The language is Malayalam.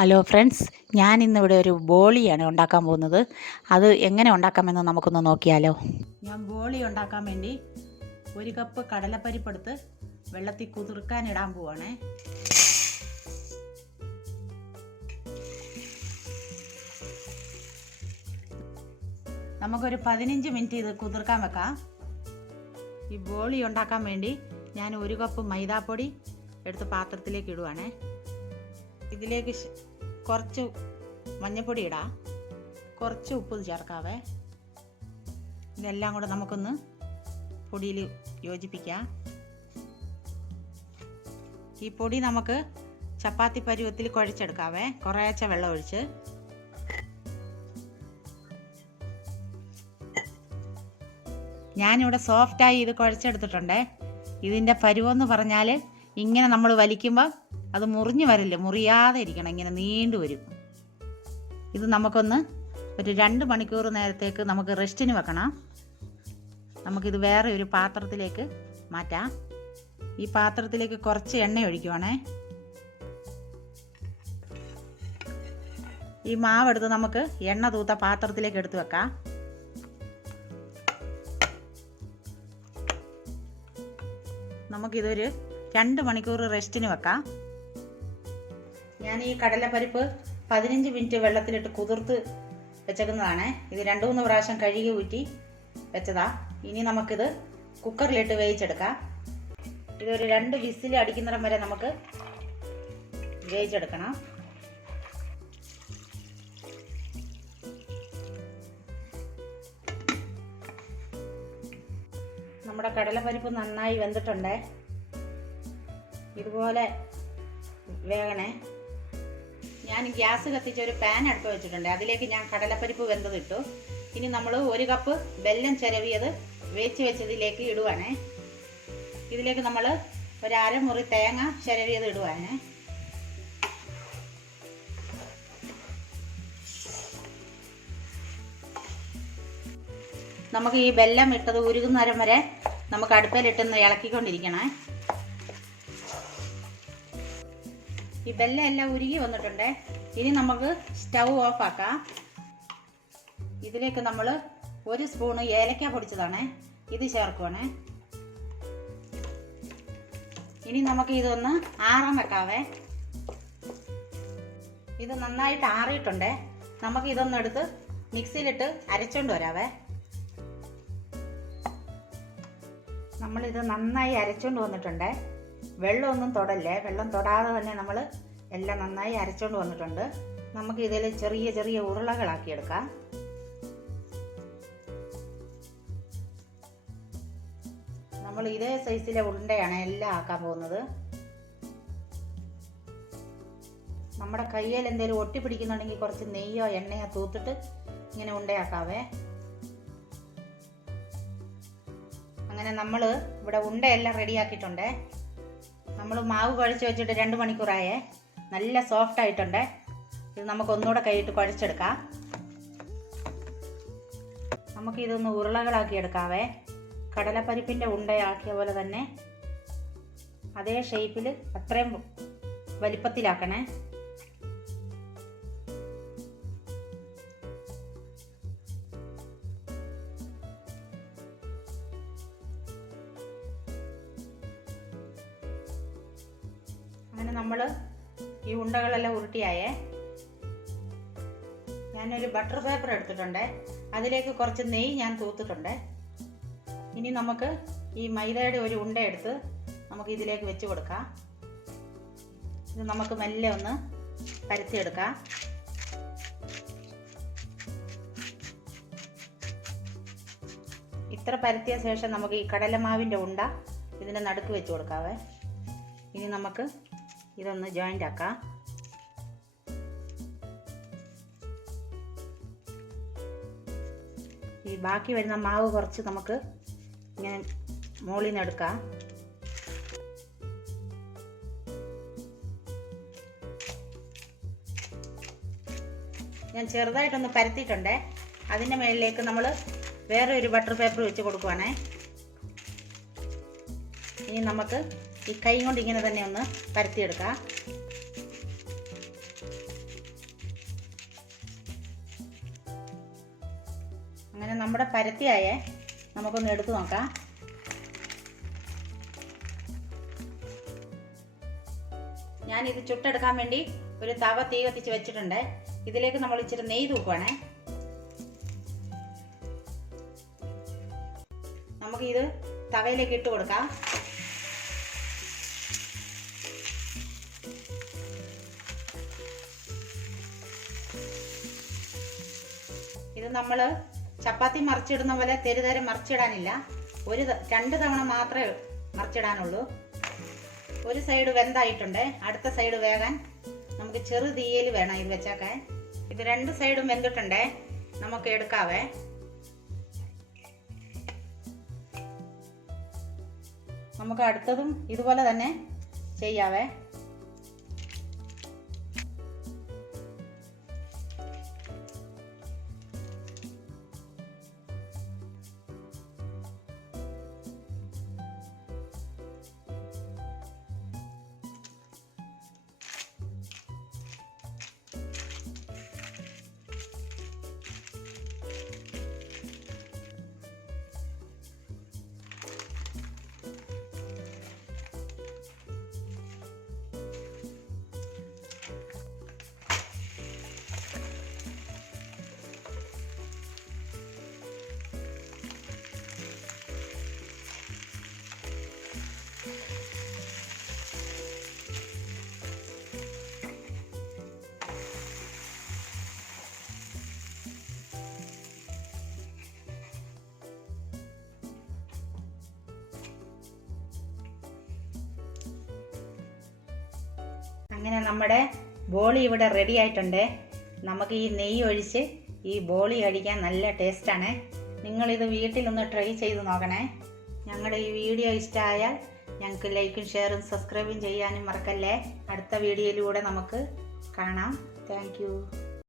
ഹലോ ഫ്രണ്ട്സ്, ഞാൻ ഇന്നിവിടെ ഒരു ബോളിയാണ് ഉണ്ടാക്കാൻ പോകുന്നത്. അത് എങ്ങനെ ഉണ്ടാക്കാമെന്ന് നമുക്കൊന്ന് നോക്കിയാലോ. ഞാൻ ബോളി ഉണ്ടാക്കാൻ വേണ്ടി 1 കപ്പ് കടലപ്പരിപ്പെടുത്ത് വെള്ളത്തിൽ കുതിർക്കാൻ ഇടാൻ പോവാണേ. നമുക്കൊരു 15 മിനിറ്റ് ഇത് കുതിർക്കാൻ വെക്കാം. ഈ ബോളി ഉണ്ടാക്കാൻ വേണ്ടി ഞാൻ 1 കപ്പ് മൈദാപ്പൊടി എടുത്ത് പാത്രത്തിലേക്ക് ഇടുവാണേ. ഇതിലേക്ക് കുറച്ച് മഞ്ഞൾപ്പൊടി ഇടാം, കുറച്ച് ഉപ്പ് ചേർക്കാവേ. ഇതെല്ലാം കൂടെ നമുക്കൊന്ന് പൊടിയിൽ യോജിപ്പിക്കാം. ഈ പൊടി നമുക്ക് ചപ്പാത്തി പരുവത്തിൽ കുഴച്ചെടുക്കാവേ, കുറേശ്ശെ വെള്ളം ഒഴിച്ച്. ഞാനിവിടെ സോഫ്റ്റായി ഇത് കുഴച്ചെടുത്തിട്ടുണ്ടേ. ഇതിൻ്റെ പരുവെന്ന് പറഞ്ഞാൽ ഇങ്ങനെ നമ്മൾ വലിക്കുമ്പോൾ അത് മുറിഞ്ഞു വരില്ല, മുറിയാതെ ഇരിക്കണം, ഇങ്ങനെ നീണ്ടു വരും. ഇത് നമുക്കൊന്ന് ഒരു 2 മണിക്കൂർ നേരത്തേക്ക് നമുക്ക് റെസ്റ്റിന് വെക്കണം. നമുക്കിത് വേറെ ഒരു പാത്രത്തിലേക്ക് മാറ്റാം. ഈ പാത്രത്തിലേക്ക് കുറച്ച് എണ്ണ ഒഴിക്കുവാണേ. ഈ മാവെടുത്ത് നമുക്ക് എണ്ണ തൂത്ത പാത്രത്തിലേക്ക് എടുത്ത് വെക്കാം. നമുക്കിതൊരു 2 മണിക്കൂർ റെസ്റ്റിന് വെക്കാം. ഞാൻ ഈ കടലപ്പരിപ്പ് 15 മിനിറ്റ് വെള്ളത്തിലിട്ട് കുതിർത്ത് വെച്ചേക്കുന്നതാണ്. ഇത് 2-3 പ്രാവശ്യം കഴുകി ഊറ്റി വെച്ചതാ. ഇനി നമുക്കിത് കുക്കറിലിട്ട് വേവിച്ചെടുക്കാം. ഇതൊരു 2 വിസിൽ അടിക്കുന്നിടം വരെ നമുക്ക് വേവിച്ചെടുക്കണം. നമ്മുടെ കടലപ്പരിപ്പ് നന്നായി വെന്തിട്ടുണ്ട്. ഇതുപോലെ വേഗണേ. ഞാൻ ഗ്യാസ് കത്തിച്ച ഒരു പാൻ അടുപ്പ് വെച്ചിട്ടുണ്ട്. അതിലേക്ക് ഞാൻ കടലപ്പരിപ്പ് വെന്തതിട്ടു. ഇനി നമ്മൾ 1 കപ്പ് വെല്ലം ചിരവിയത് വേവിച്ച് വെച്ചതിലേക്ക് ഇടുവാണേ. ഇതിലേക്ക് നമ്മൾ ഒരു അരമുറി തേങ്ങ ചിരവിയത് ഇടുവാണേ. നമുക്ക് ഈ വെല്ലം ഇട്ടത് ഉരുകുന്നേരം വരെ നമുക്ക് അടുപ്പിലിട്ടൊന്ന് ഇളക്കിക്കൊണ്ടിരിക്കണേ. ഈ വെല്ലം എല്ലാം ഉരുകി വന്നിട്ടുണ്ട്. ഇനി നമുക്ക് സ്റ്റൗ ഓഫ് ആക്കാം. ഇതിലേക്ക് നമ്മൾ 1 സ്പൂണ് ഏലക്ക പൊടിച്ചതാണ്, ഇത് ചേർക്കുവാണേ. ഇനി നമുക്ക് ഇതൊന്ന് ആറാൻ വെക്കാവേ. ഇത് നന്നായിട്ട് ആറിയിട്ടുണ്ട്. നമുക്ക് ഇതൊന്ന് എടുത്ത് മിക്സിയിലിട്ട് അരച്ചോണ്ട് വരാവേ. നമ്മളിത് നന്നായി അരച്ചോണ്ട് വന്നിട്ടുണ്ട്. വെള്ളമൊന്നും തൊടല്ലേ, വെള്ളം തൊടാതെ തന്നെ നമ്മൾ എല്ലാം നന്നായി അരച്ചോണ്ട് വന്നിട്ടുണ്ട്. നമുക്ക് ഇതിൽ ചെറിയ ചെറിയ ഉരുളകളാക്കിയെടുക്കാം. നമ്മൾ ഇതേ സൈസിലെ ഉരുണ്ടയാണ് എല്ലാം ആക്കാൻ പോകുന്നത്. നമ്മുടെ കയ്യിൽ എന്തെങ്കിലും ഒട്ടിപ്പിടിക്കുന്നുണ്ടെങ്കിൽ കുറച്ച് നെയ്യോ എണ്ണയോ തൂത്തിട്ട് ഇങ്ങനെ ഉണ്ടയാക്കാവേ. അങ്ങനെ നമ്മൾ ഇവിടെ ഉണ്ടയെല്ലാം റെഡിയാക്കിയിട്ടുണ്ട്. നമ്മൾ മാവ് കുഴച്ച് വെച്ചിട്ട് 2 മണിക്കൂറായേ. നല്ല സോഫ്റ്റ് ആയിട്ടുണ്ട്. ഇത് നമുക്ക് ഒന്നുകൂടെ കൈയിട്ട് കുഴച്ചെടുക്കാം. നമുക്കിതൊന്ന് ഉരുളകളാക്കി എടുക്കാവേ. കടലപ്പരിപ്പിൻ്റെ ഉണ്ടയാക്കിയ പോലെ തന്നെ അതേ ഷേപ്പിൽ അത്രയും വലിപ്പത്തിലാക്കണേ. അങ്ങനെ നമ്മൾ ഈ ഉണ്ടകളെല്ലാം ഉരുട്ടിയായേ. ഞാനൊരു ബട്ടർ പേപ്പർ എടുത്തിട്ടുണ്ട്. അതിലേക്ക് കുറച്ച് നെയ്യ് ഞാൻ തൂത്തിട്ടുണ്ട്. ഇനി നമുക്ക് ഈ മൈദയുടെ ഒരു ഉണ്ട എടുത്ത് നമുക്ക് ഇതിലേക്ക് വെച്ച് കൊടുക്കാം. ഇത് നമുക്ക് മെല്ലെ ഒന്ന് പരത്തിയെടുക്കാം. ഇത്ര പരത്തിയ ശേഷം നമുക്ക് ഈ കടലമാവിൻ്റെ ഉണ്ട ഇതിൻ്റെ നടുക്ക് വെച്ച് കൊടുക്കാവേ. ഇനി നമുക്ക് ഇതൊന്ന് ജോയിൻ്റ് ആക്കാം. ഈ ബാക്കി വരുന്ന മാവ് കുറച്ച് നമുക്ക് ഇങ്ങനെ മുകളിൽ നിന്ന് എടുക്കാം. ഞാൻ ചെറുതായിട്ടൊന്ന് പരത്തിയിട്ടുണ്ട്. അതിൻ്റെ മുകളിലേക്ക് നമ്മൾ വേറെ ഒരു ബട്ടർ പേപ്പർ വെച്ച് കൊടുക്കുവാണേ. ഇനി നമുക്ക് ഈ കൈ കൊണ്ട് ഇങ്ങനെ തന്നെ ഒന്ന് പരത്തിയെടുക്കാം. നമ്മുടെ പരത്തിയായേ നമുക്കൊന്ന് എടുത്തു നോക്കാം. ഞാനിത് ചുട്ടെടുക്കാൻ വേണ്ടി ഒരു തവ തീ കത്തിച്ച് വെച്ചിട്ടുണ്ട്. ഇതിലേക്ക് നമ്മൾ ഇച്ചിരി നെയ്യ് തൂക്കുവാണേ. നമുക്കിത് തവയിലേക്ക് ഇട്ട് കൊടുക്കാം. ഇത് നമ്മൾ ചപ്പാത്തി മറിച്ചിടുന്ന പോലെ തെരുതരം മറിച്ചിടാനില്ല. 2 തവണ മാത്രമേ മറിച്ചിടാനുള്ളൂ. ഒരു സൈഡ് വെന്തായിട്ടുണ്ട്. അടുത്ത സൈഡ് വേകാൻ നമുക്ക് ചെറു തീയിൽ വേണം ഇത് വെച്ചാക്കാൻ. ഇത് 2 സൈഡും വെന്തിട്ടുണ്ടേ. നമുക്ക് എടുക്കാവേ. നമുക്ക് അടുത്തതും ഇതുപോലെ തന്നെ ചെയ്യാവേ. അങ്ങനെ നമ്മുടെ ബോളി ഇവിടെ റെഡി ആയിട്ടുണ്ട്. നമുക്ക് ഈ നെയ്യ് ഒഴിച്ച് ഈ ബോളി കഴിക്കാൻ നല്ല ടേസ്റ്റാണ്. നിങ്ങളിത് വീട്ടിലൊന്ന് ട്രൈ ചെയ്ത് നോക്കണേ. ഞങ്ങളുടെ ഈ വീഡിയോ ഇഷ്ടമായാൽ ഞങ്ങൾക്ക് ലൈക്കും ഷെയറും സബ്സ്ക്രൈബും ചെയ്യാനും മറക്കല്ലേ. അടുത്ത വീഡിയോയിലൂടെ നമുക്ക് കാണാം. Thank you.